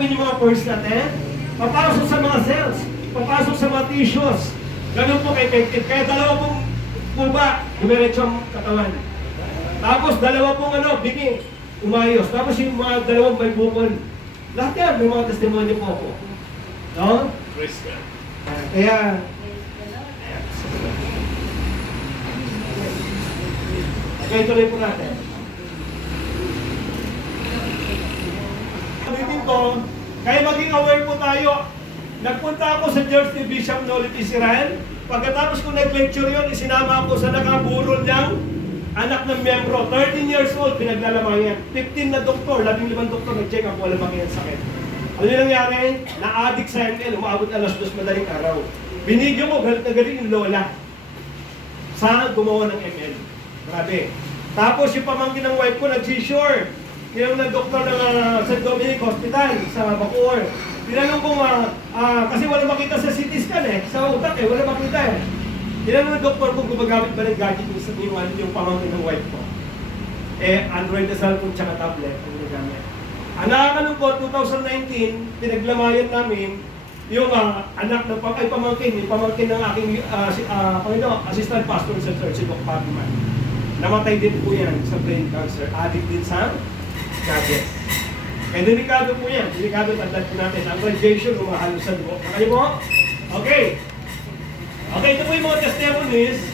open yung mga pores natin, papasok sa mga cells, papasok sa mga tissues. Ganun po ka-effective. Kaya dalawa pong puba, dumiretso ang katawan. Tapos dalawa pong biki, umayos. Tapos yung mga dalawang may bukol. Lahat yan, may mga testimonyo po ako. No? Kaya, okay, tuloy po natin. Ulitin ko, kaya maging aware po tayo. Nagpunta ako sa church ni Bishop Nolit Israel. Pagkatapos ko nag-lecture yun, isinama ako sa nakaburol niyang anak ng miyembro. 13 years old, pinaglalamangan. 15 na doktor, 15 doktor nag-check up, wala bang yan sakit. Ano yung nangyari? Na-addict sa ML, umaabot alas 2 madaling araw. Binigyo ko, galit na galit yung lola. Saan gumawa ng ML? Grabe. Tapos yung pamangkin ng wife ko, nag-seizure. Yung doktor ng St. Dominic Hospital sa Bacoor. Tinanong ko kasi wala makita sa CT scan sa utak wala makita Tinanong ng doktor kung gumagamit ba ng gadget yung pamangkin ng wife ko. Android na cellphone tsaka tablet ang ginagamit. Ang nakakalungkot, 2019, pinaglamayan namin yung anak ng pamangkin ng aking assistant pastor sa church, si Dr. Patuman. Namatay din po yan sa brain cancer. Addict din sa gadget. Kaya delikado po yan. Delikado tandaan po natin. Ang radiation, umahalo sa dugo. Kayo mo? Okay. Okay, ito po yung mga testimonies.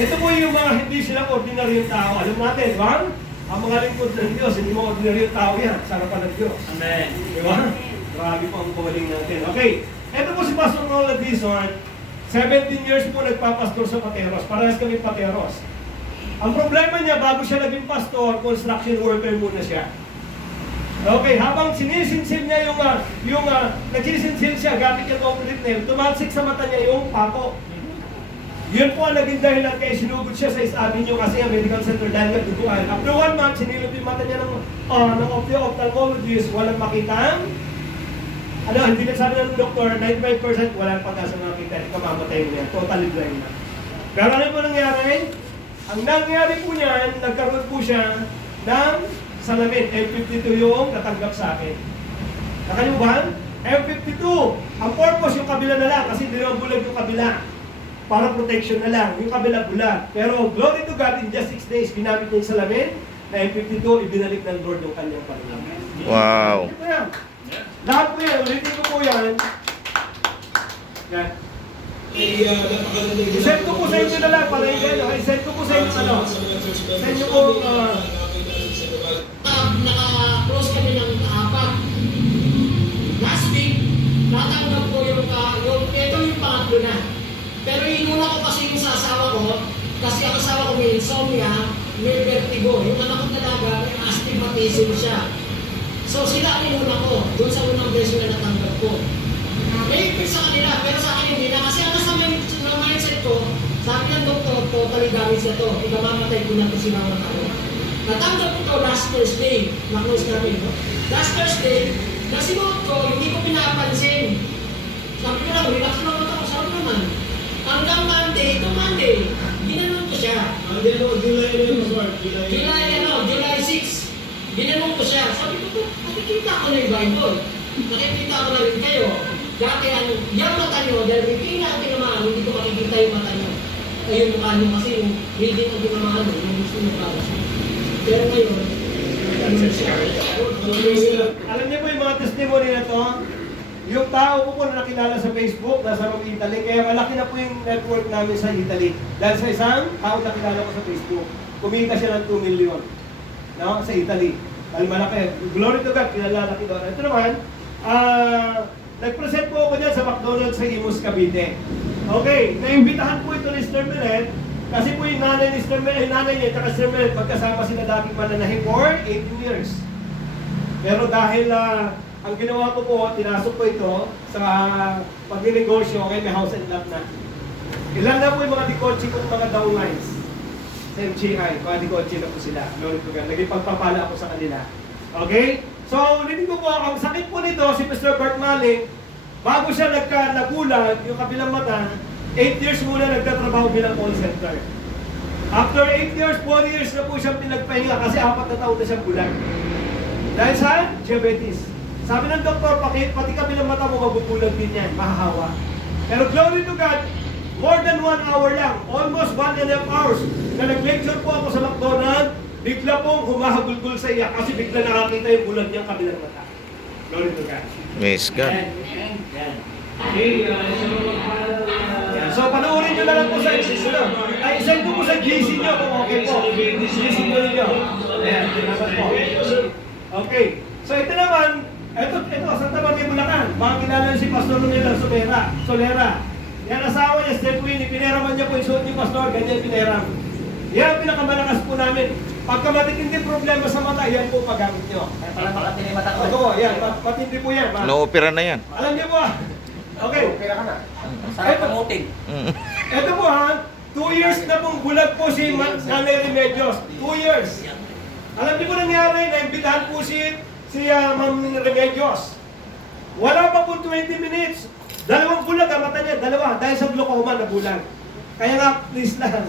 Ito po yung mga hindi sila ordinaryong tao. Alam natin, ba? Ang mga lingkod ng Diyos, hindi mo ordinaryong tao yan. Sa harapan ng Diyos. Amen. Di ba? Grabe po ang kumaling natin. Okay. Ito po si Pastor Roland Dizon. 17 years po nagpapastor sa Pateros. Parehas kami Pateros. Ang problema niya, bago siya naging pastor, construction worker muna siya. Okay, habang sinisinsil niya nagsisinsil siya gamit yung concrete nail, tumalsik sa mata niya yung pako. Yun po ang naging dahilan kaya sinugod siya sa Avenue kasi ang medical center dahil nagduduan. After 1 month, sinilip yung mata niya ng ophthalmologist, walang makita. Hindi nagsabi ng doktor, 95% walang pag-asa makita, kamamatay mo yan, totally blind na. Pero ano po nangyari? Ang nangyari po niyan, nagkaroon po siya ng salamin. M52 yung natanggap sa akin. Nakalimutan? M52. Ang purpose yung kabila na lang kasi hindi naman bulag yung kabila. Para protection na lang. Yung kabila bulag. Pero glory to God, in just 6 days, ginamit niya yung salamin na M52, ibinalik ng Lord yung kanyang Panginoon. Wow. Ito yan. Lahat po yan. Ulitin ko po yan. Yan. I-send ko po sa inyo na lang para i-send ko po sa inyo sa inyo po naka-close kami ng apat. Last week, natanggap ko ito yung pangatlo na. Pero inuna ko kasi yung sa asawa ko, kasi ang asawa ko may insomnia, may vertigo. Yung anak ko talaga, may astigmatism siya. So sila ang inuna ko, doon sa unang beso na natanggap ko. May ipit sa kanila, pero sa akin hindi na. Kasi ang nasa mindset ko, sabi ng doktor, totally damage na to. Ikamamatay ko na ito si Mama Taro. Natanggap ko ito last Thursday. Na-close namin. Last Thursday, nasimuot ko, hindi ko pinapansin. Sabi ko lang, relax lang ako. Sabi naman. Hanggang Monday, ito Monday, ginanon ko siya. July 6. Ginanon ko siya. Sabi ko, nakikita ko na yung Bible. Nakikita ko na rin kayo. Dati yung mata nyo, dahil hindi na ang tinamaan, hindi ko makikita yung mata nyo. Ay yung mukha nyo kasi yung reading ang tinamaan nyo, yung gusto nyo para siya. Pero ngayon, alam niyo po yung mga testimony na to, yung tao ko po na nakilala sa Facebook, nasa Rome, Italy, kaya malaki na po yung network namin sa Italy. Dahil sa isang tao nakilala ko sa Facebook, kumita siya ng 2 million sa Italy. Dahil malaki. Glory to God, kilala kita doon. Ito naman, nag-present po ako dyan sa McDonald's sa Imus, Cavite. Okay, naimbitahan po ito ni Sir Millet, kasi po yung nanay ni Sir Millet, nanay niya at Sir Millet, magkasama sila dating mananahi for 18 years. Pero dahil ang ginawa ko po, tinasok ko ito sa pag-negosyo, okay, may house and lot na. Ilan na po yung mga dikotse kong mga downlines sa MGI, mga dikotse na po sila. Glory to God. Naging pagpapala ako sa kanila. Okay? So, ulitin ko po, ang sakit po nito, si Mr. Bert Maling, bago siya nagulag, yung kabilang mata, 8 years muna nagtatrabaho bilang call center. After 8 years, 4 years na po siyang pinagpahinga kasi 4 na taon na siyang bulag. Dahil sa diabetes. Sabi ng doktor, pati kabilang mata mo mabubulag din yan, mahahawa. Pero glory to God, more than 1 hour lang, almost 1.5 hours, na nag-lecture po ako sa McDonald's, bigla pong humahagulgul sa iya kasi bigla nakakita yung bulag niyang kabilang mata. Glory to God. Praise God. Yan. So, panoorin nyo na lang po sa ay, send ko po sa GC nyo kung okay po. GC nyo ninyo. Ayan, tinaman po. Okay. So, ito naman, ito, Santa Maria, Bulacan. Mga kilala niyo si Pastor Nunela Solera. Yan, asawa niya, Steph Winnie, pineraman niya po yung suot ni Pastor, ganyan pineram. Yan ang pinakamalakas po namin. Pagka matitindi problema sa mata, yan po paggamit nyo. Kaya pala makatili mata ko. Ito, yan, matindi po yan. No-opera na yan. Alam niyo po, okay. Pera ka na. Sarap pamuting. Mm. Ito po ha, 2 years na pong bulag po si Nanay Remedios. 2 years. Alam niyo po nangyari, naimbitahan po si Ma'am Remedios. Wala pa po 20 minutes. Dalawang bulag ang mata niya, dalawa, dahil sa glaucoma na bulag. Kaya nga, please lang,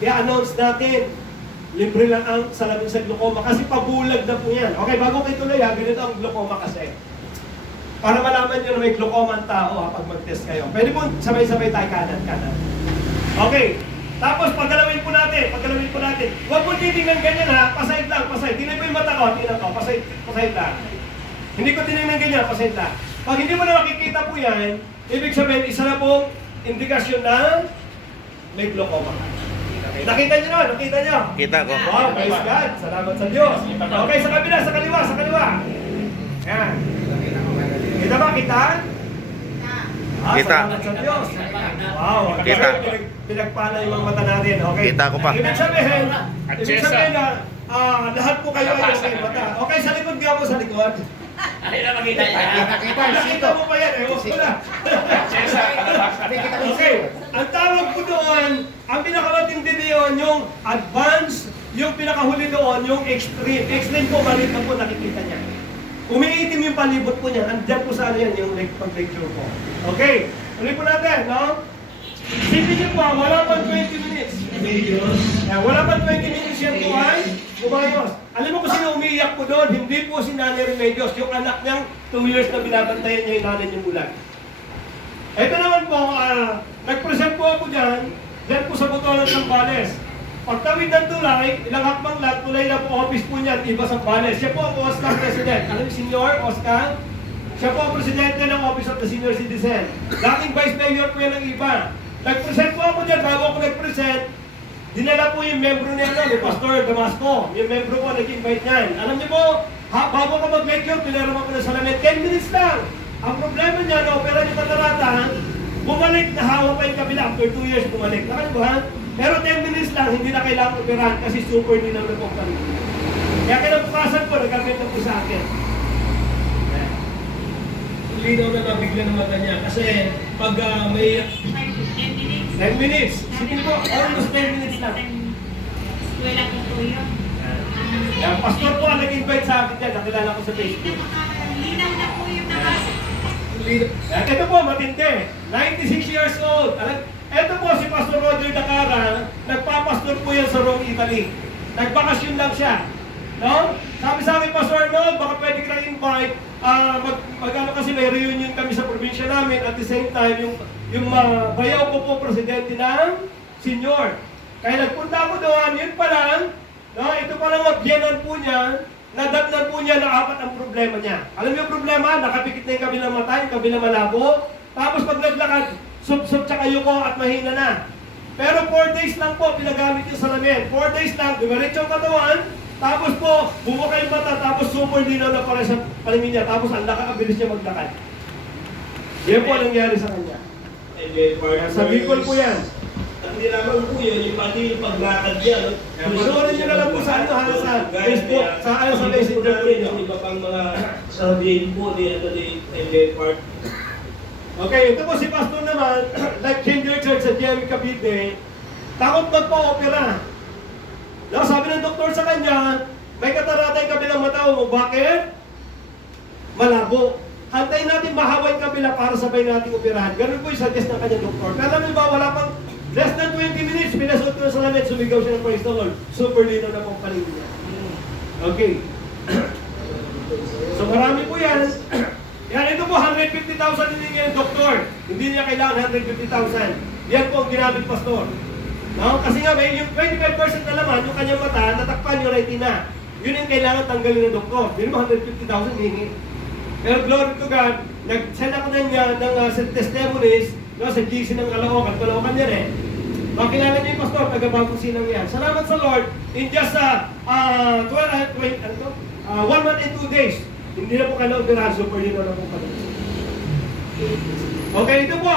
i-announce natin, libre lang ang salamin sa glaucoma kasi pabulag na po yan. Okay, bago kayo tuloy ha, ganito ang glaucoma kasi. Para malaman nyo na may glaucoma ang tao ha, pag mag-test kayo. Pwede po sabay-sabay tayo kanan. Okay. Tapos paggalawin po natin. Huwag po titingnan ganyan ha, pasahid lang. Tingnan po yung mata ko, tingnan ko, pasahid lang. Hindi ko tinignan ganyan, pasahid lang. Pag hindi mo na makikita po yan, ibig sabihin, isa na pong indikasyon na may glaucoma. Okay. Nakita nyo? Kita ko. Wow, praise God. Salamat sa Diyos. Okay, sa kabila, sa kaliwa. Yan. Kita ba? Kita? Kita. Salamat sa Diyos. Wow. Kita. Pinagpala yung mga mata natin. Okay. Kita ko pa. Ibig sabihin na lahat po kayo ay okay mata. Okay, sa likod nga po, sa likod. Ano na makita niya? Nakita mo pa yan, ewan ko na. Okay, ang tawag po doon, ang pinakamatindi doon, yung advance, yung pinakahuli doon, yung extreme. Extreme po, maliit na po, nakikita niya. Umiitim yung palibot po niya, andyan po sa ano yan, yung pag-lecture po. Okay, ulit po natin, no? Sipin niyo po, wala pang 20 minutes. Wala pang 20 minutes yan po ay umayos. Alam mo kung sino umiiyak po doon? Hindi po si Nanay Remedios, yung anak niyang 2 years na binabantayan niya yung nanay niyang bulag. Ito naman po, nag-present po ako dyan po sa Botolan, Sambales. Pagtawid ng tulay, ilang hakbang lang, tulay na po office po niya, iba Sambales. Siya po ang Oscar President. Alam niyo, Senior Oscar? Siya po ang Presidente ng Office of the Senior Citizen. Dating Vice Mayor po yan ng iba. Nag-present po ako dyan, bago ako nag-present, dinala po yung membro niya ni Pastor Damasco. Yung membro ko, nag-invite niyan. Alam niyo po, bago ka mag-lecture, pinaraman ko na salamin, 10 minutes lang. Ang problema niya, na-opera yung katarata, bumalik, nahawa pa yung kabila. After 2 years, bumalik. Nakalimuhan? Pero 10 minutes lang, hindi na kailangan operahan kasi super dinam na po kami. Kaya kinabukasan po, nagkamit na po sa akin. Linaw na nabigla ng mata niya kasi pag may 10 minutes. Sige po, almost 10 minutes lang. Wala ko po yun. Yan, pastor po ang nag-invite sa akin dyan. Nakilala ko sa Facebook. Linaw na po yung nabasa. Yan, ito po, matindi. 96 years old. Ito po si Pastor Roger Dacara. Nagpapastor po yan sa Rome, Italy. Nagbakasyon lang siya. No? Sabi sa akin, Pastor Arnold, baka pwede ka invite. Mag-ano kasi may reunion kami sa probinsya namin. At the same time, yung bayaw ko po presidente ng senior. Kaya nagpunta ako doon, yun pa lang, no, ito pa lang mabyanan po niya, nadatnan po niya na 4 ang problema niya. Alam niyo yung problema? Nakapikit na yung kabilang mata, yung kabilang malabo. Tapos pag naglakad, sub-sub tsaka yuko at mahina na. Pero 4 days lang po, pinagamit yung salamin. 4 days lang, dumiretso ang katawan, tapos po, bumuka yung mata, tapos super linaw na para sa paningin niya, tapos ang bilis niya maglakad. Yan po ang nangyari sa kanya. Sa Bicol po yan. Hindi naman po yun, yung pati yung paglakad yan. Panoorin nyo na lang po sa sa Facebook, sa Messenger po ninyo. Yung iba pang mga sabihin po ni Elliot Park. Okay, ito po si Pastor naman, like Changer Church sa Jerry Cavite, takot magpa-opera. No, sabi ng doktor sa kanya, may katarata yung kabilang mata mo. Bakit? Malabo. Hantayin natin mahawa yung kabila para sabay natin operahan. Ganun po yung suggest ng kanyang doktor. Pero alam niyo ba, wala pang less than 20 minutes, pinasuot ko na sa lamin, sumigaw siya ng praise the Lord. Super lino na pong paligid niya. Okay. So marami po yan. Yan, ito po, 150,000 hindi ng doktor. Hindi niya kailangan 150,000. Yan po ang ginamit, pastor. No? Kasi nga, may yung 25% na laman, yung kanyang mata, natakpan yung retina. Yun yung kailangan tanggalin ng doktor. Yun mo, 150,000 hihingi. Pero glory to God, nag-send ako ng testimonies, no, sa GC ng Caloocan yan eh. Makilala niyo yung pastor, taga-Bagong Sinang yan. Salamat sa Lord, in just 1 month and 2 days, hindi na po kailangan operahan, super yun na po pala. Okay, ito po,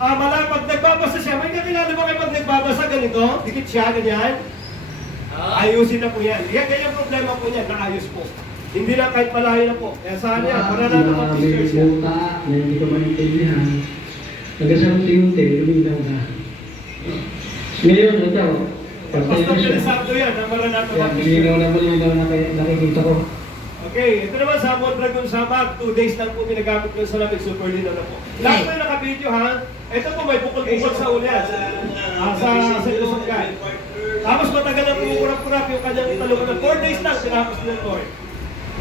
pag nagbabasa siya, may kakilala ba kayo pag nagbabasa ganito? Dikit siya, ganyan? Ayusin na po yan. Ganyan problema po niya, naayos po. Hindi na kahit malayo na po. Kaya saan yan, para na naman pictures yan. Buta na hindi ko maintindihan. Nagkasamti-unti, luminaw na. Ngayon, ito. Pastor Felizardo yan, ang maranato Yan, malinaw na nakikita ko. Okay, ito naman sa Mondragon Samag, 2 days lang po ginagamit ko sa lamig, super lino na po. Lahat po yung naka-video ha, ito po may bukol-bukol sa ulian, sa Luzon ka. Tapos matagal na pumukurap-kurap yung kanyang italungan na 4 days lang, sinapos ng Lord.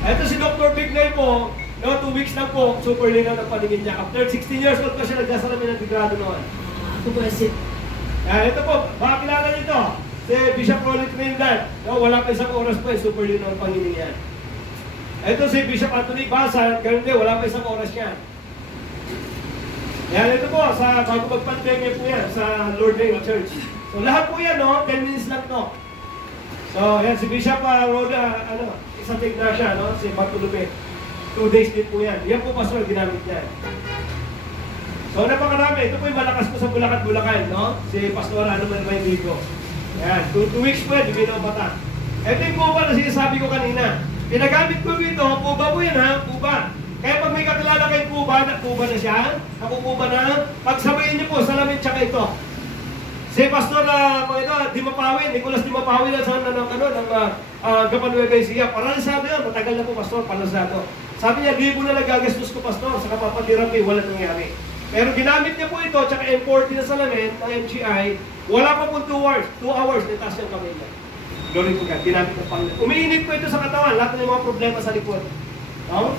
Ito si Dr. Bignay po, no, 2 weeks lang po, super lino na paningin niya. After 16 years old pa siya, nagdasalamin ng degrado noon. Ako po si Ito po, baka kilala niyo ito, si Bishop Roland Trinidad. No, wala pa isang oras pa, super lino ang paningin niya. Ito si Bishop Anthony Basa, ganun din, wala pa isang oras yan. Yan, ito po, bago mag-pandemya po yan, sa Lord Name Church. So lahat po yan, no, 10 minutes lang to. So yan, si Bishop Rhoda, isang Ignacia, no, si Bartolome. 2 days din po yan. Yan po, pastor, ginamit niya. So napakarami, ito po yung malakas po sa Bulacan, no, si Pastor Anuman Raymigo. Yan, 2 weeks po yan, Divino Bata. Ito yung po na sinasabi ko kanina. Pinagamit ko ito, puba po yan ha, puba. Kaya pag may kakilala kay puba na siya, ako puba na, pagsabayin niyo po, salamin tsaka ito. Si Pastor Dimapawin, Nicolas Dimapawin na sa Gapan Nueva Ecija, paralisado yan, matagal na po Pastor, paralisado. Sabi niya, libo na nagagastos ko Pastor, sa kapapatirapy, wala nangyari. Pero ginamit niya po ito, tsaka M40 na salamin, ng MGI, wala pa po 2 hours, nitaas yung kamay niya. Glory to God, ginamit ng Panginoon. Umiinit po ito sa katawan, lahat ng mga problema sa likod. No?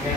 Okay.